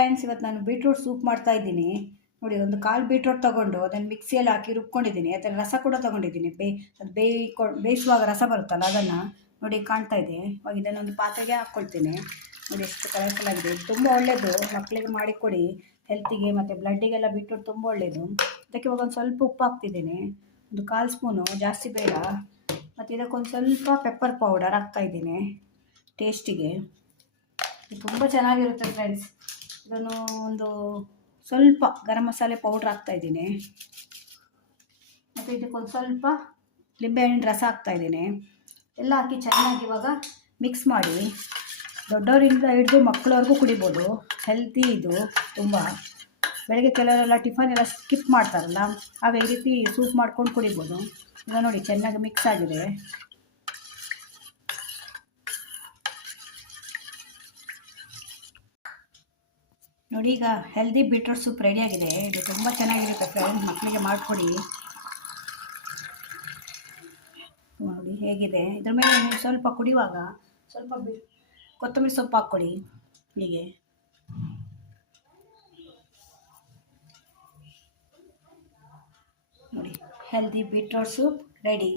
Friends, ಇವತ್ತು ನಾನು beetroot soup ಮಾಡ್ತಾ ಇದ್ದೀನಿ. ನೋಡಿ, ಒಂದು ಕಾಲು ಬೀಟ್ರೂಟ್ ತೊಗೊಂಡು ಅದನ್ನು ಮಿಕ್ಸಿಯಲ್ಲಿ ಹಾಕಿ ರುಬ್ಕೊಂಡಿದ್ದೀನಿ. ಅದರ ರಸ ಕೂಡ ತೊಗೊಂಡಿದ್ದೀನಿ. ಅದು ಬೇಯಿಸುವಾಗ ರಸ ಬರುತ್ತಲ್ಲ, ಅದನ್ನು ನೋಡಿ ಕಾಣ್ತಾ ಇದೆ. ಇವಾಗ ಇದನ್ನೊಂದು ಪಾತ್ರೆಗೆ ಹಾಕ್ಕೊಳ್ತೀನಿ. ನೋಡಿ ಎಷ್ಟು ಕಲರ್ಫುಲ್ ಆಗಿದೆ. ತುಂಬ ಒಳ್ಳೆಯದು, ಮಕ್ಕಳಿಗೆ ಮಾಡಿಕೊಡಿ. ಹೆಲ್ತಿಗೆ ಮತ್ತು ಬ್ಲಡ್ಡಿಗೆಲ್ಲ ಬೀಟ್ರೂಟ್ ತುಂಬ ಒಳ್ಳೆಯದು. ಅದಕ್ಕೆ ಇವಾಗ ಒಂದು ಸ್ವಲ್ಪ ಉಪ್ಪು ಹಾಕ್ತಿದ್ದೀನಿ, ಒಂದು 1/4 ಸ್ಪೂನು, ಜಾಸ್ತಿ ಬೇಡ. ಮತ್ತು ಇದಕ್ಕೊಂದು ಸ್ವಲ್ಪ ಪೆಪ್ಪರ್ ಪೌಡರ್ ಹಾಕ್ತಾಯಿದ್ದೀನಿ ಟೇಸ್ಟಿಗೆ. ತುಂಬ ಚೆನ್ನಾಗಿರುತ್ತೆ ಫ್ರೆಂಡ್ಸ್. ಇದನ್ನು ಒಂದು ಸ್ವಲ್ಪ ಗರಂ ಮಸಾಲೆ ಪೌಡ್ರ್ ಹಾಕ್ತಾಯಿದ್ದೀನಿ. ಮತ್ತು ಇದಕ್ಕೊಂದು ಸ್ವಲ್ಪ ಲಿಂಬೆಹಣ್ಣಿನ ರಸ ಹಾಕ್ತಾಯಿದ್ದೀನಿ. ಎಲ್ಲ ಹಾಕಿ ಚೆನ್ನಾಗಿ ಇವಾಗ ಮಿಕ್ಸ್ ಮಾಡಿ, ದೊಡ್ಡವರಿಂದ ಹಿಡಿದು ಮಕ್ಕಳವರೆಗೂ ಕುಡಿಬೋದು. ಹೆಲ್ತಿ ಇದು ತುಂಬ. ಬೆಳಗ್ಗೆ ಕೆಲವರೆಲ್ಲ ಟಿಫನ್ ಎಲ್ಲ ಸ್ಕಿಪ್ ಮಾಡ್ತಾರಲ್ಲ, ಆಗ ಈ ರೀತಿ ಸೂಪ್ ಮಾಡ್ಕೊಂಡು ಕುಡಿಬೋದು. ಈಗ ನೋಡಿ ಚೆನ್ನಾಗಿ ಮಿಕ್ಸ್ ಆಗಿದೆ. ನೋಡಿ, ಈಗ ಹೆಲ್ದಿ ಬೀಟ್ರೂಟ್ ಸೂಪ್ ರೆಡಿಯಾಗಿದೆ. ಇದು ತುಂಬ ಚೆನ್ನಾಗಿರುತ್ತೆ ಫ್ರೆಂಡ್, ಮಕ್ಕಳಿಗೆ ಮಾಡಿಕೊಡಿ. ನೋಡಿ ಹೇಗಿದೆ. ಇದ್ರ ಮೇಲೆ ನೀವು ಸ್ವಲ್ಪ ಕುಡಿಯುವಾಗ ಸ್ವಲ್ಪ ಕೊತ್ತಂಬರಿ ಸೊಪ್ಪು ಹಾಕ್ಕೊಡಿ. ಹೀಗೆ ನೋಡಿ, ಹೆಲ್ದಿ ಬೀಟ್ರೂಟ್ ಸೂಪ್ ರೆಡಿ.